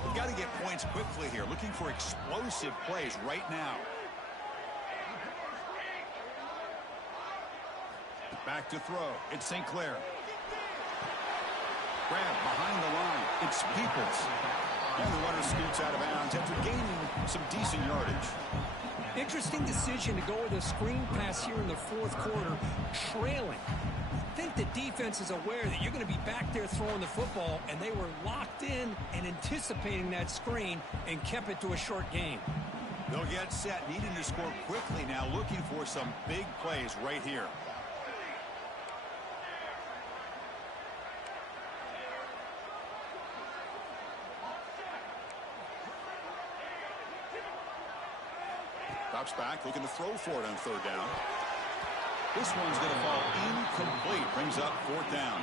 We've got to get points quickly here. Looking for explosive plays right now. Back to throw. It's St. Clair. Grab behind the line. It's Peoples. And the runner scoots out of bounds after gaining some decent yardage. Interesting decision to go with a screen pass here in the 4th quarter, trailing. I think the defense is aware that you're going to be back there throwing the football, and they were locked in and anticipating that screen and kept it to a short game. They'll get set, needing to score quickly now, looking for some big plays right here. Drops back, looking to throw for it on 3rd down. This one's going to fall incomplete. Brings up 4th down.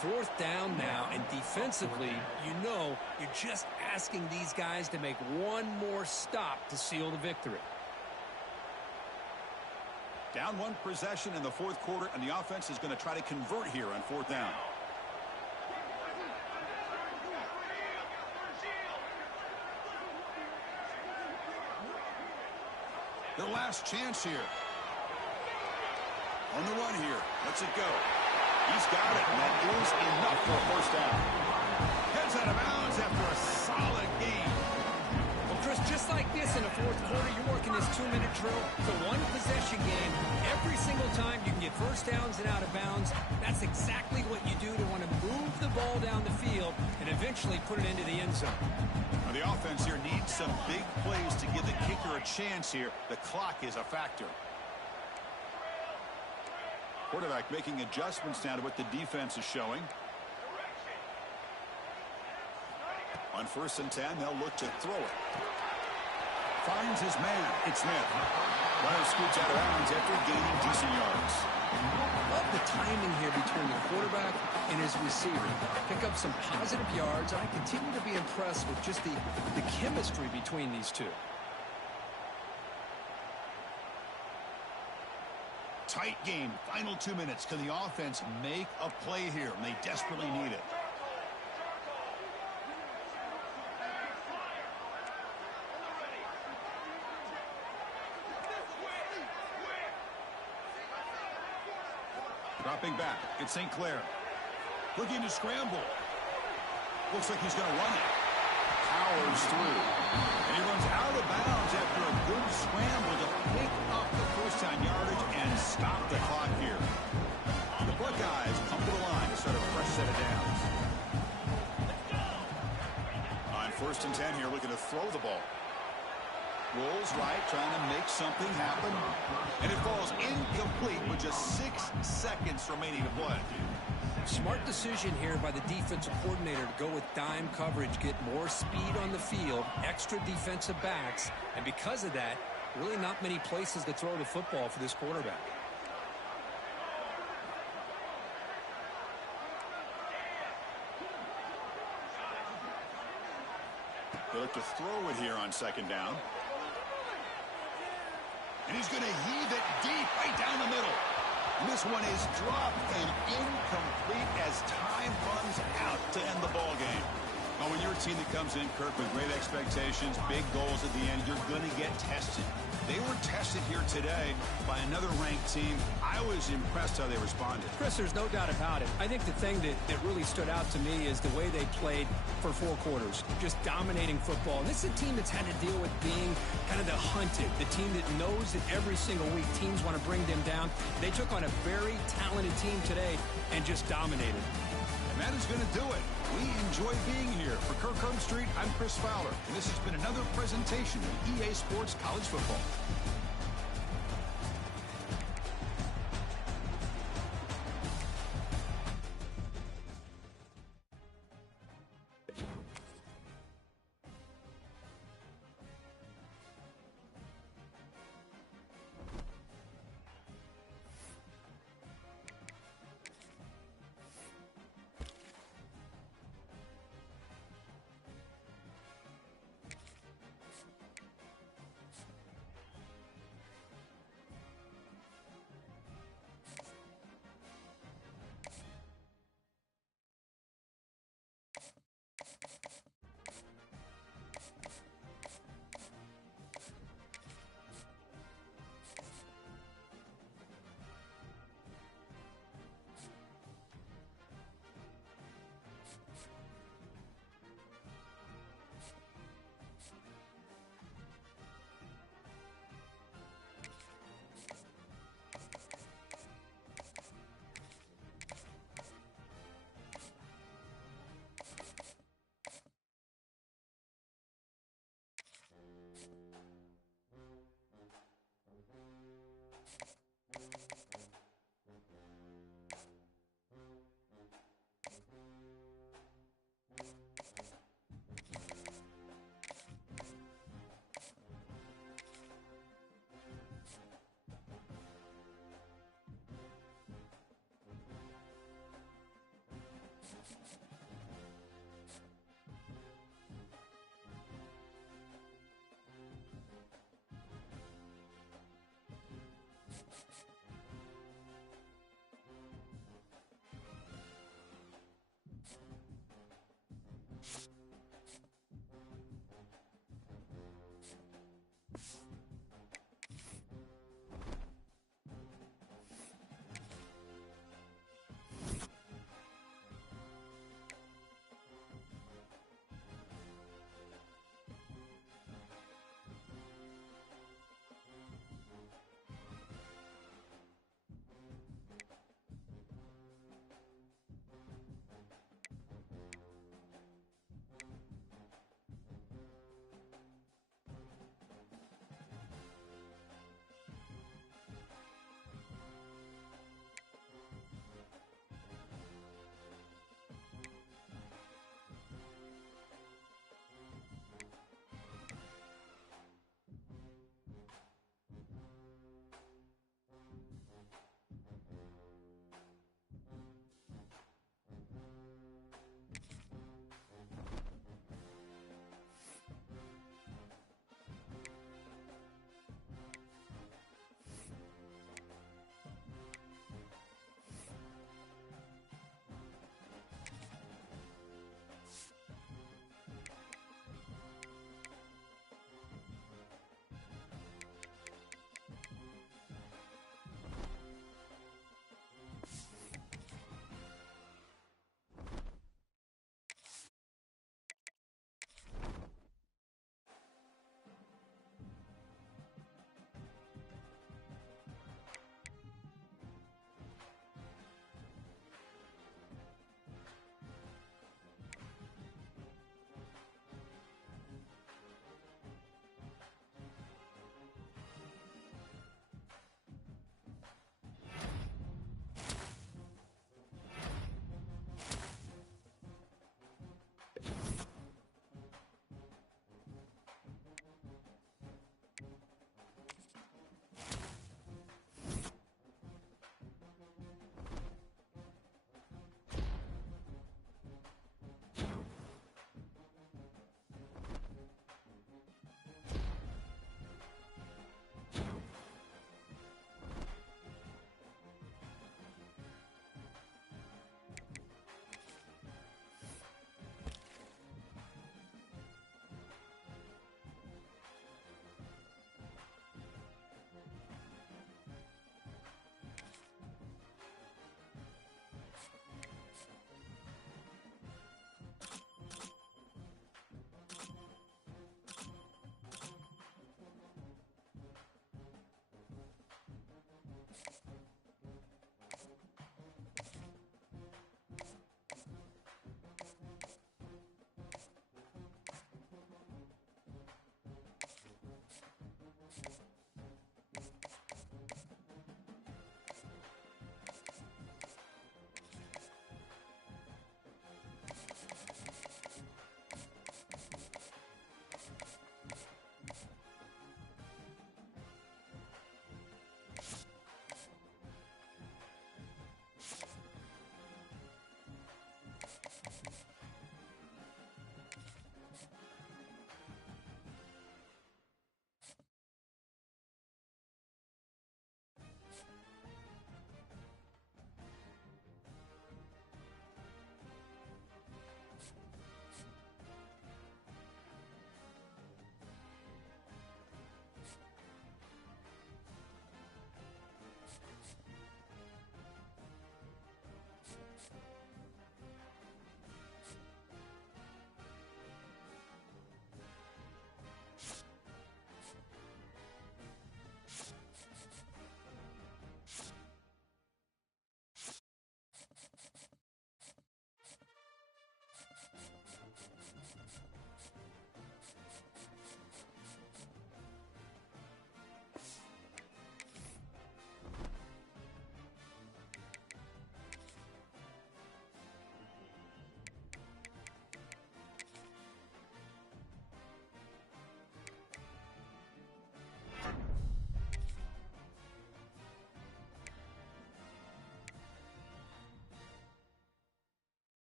4th down now, and defensively, you know, you're just asking these guys to make one more stop to seal the victory. Down 1 possession in the 4th quarter, and the offense is going to try to convert here on 4th down. Their last chance here. On the run here. Lets it go. He's got it, and that is enough for a first down. Heads out of bounds after a solid game. Well, Chris, just like this in the 4th quarter, you're working this 2-minute drill. It's a one-possession game. Every single time you can get first downs and out of bounds. That's exactly what you do to want to move the ball down the field and eventually put it into the end zone. Well, the offense here needs some big plays to give the kicker a chance here. The clock is a factor. Quarterback making adjustments now to what the defense is showing. On 1st and 10, they'll look to throw it. Finds his man. It's Smith. Runner scoots out of bounds after gaining decent yards. Love the timing here between the quarterback and his receiver. Pick up some positive yards, and I continue to be impressed with just the chemistry between these two. Tight game. Final 2 minutes. Can the offense make a play here? And they desperately need it. Dropping back, it's St. Clair. Looking to scramble. Looks like he's going to run it. Powers through. And he runs out of bounds after a good scramble to pick up the first down yardage and stop the clock here. The Buckeyes come to the line to start a fresh set of downs. On 1st and 10 here, looking to throw the ball. Rolls right, trying to make something happen. And it falls incomplete with just 6 seconds remaining to play. Smart decision here by the defensive coordinator to go with dime coverage, get more speed on the field, extra defensive backs, and because of that, really not many places to throw the football for this quarterback. They look to throw it here on 2nd down. And he's going to heave it deep right down the middle. And this one is dropped and incomplete as time runs out to end the ball game. Well, when you're a team that comes in, Kirk, with great expectations, big goals at the end, you're going to get tested. They were tested here today by another ranked team. I was impressed how they responded. Chris, there's no doubt about it. I think the thing that really stood out to me is the way they played for 4 quarters, just dominating football. And this is a team that's had to deal with being kind of the hunted, the team that knows that every single week teams want to bring them down. They took on a very talented team today and just dominated. And that is going to do it. We enjoy being here. For Kirk Herbstreit, I'm Chris Fowler, and this has been another presentation of EA Sports College Football.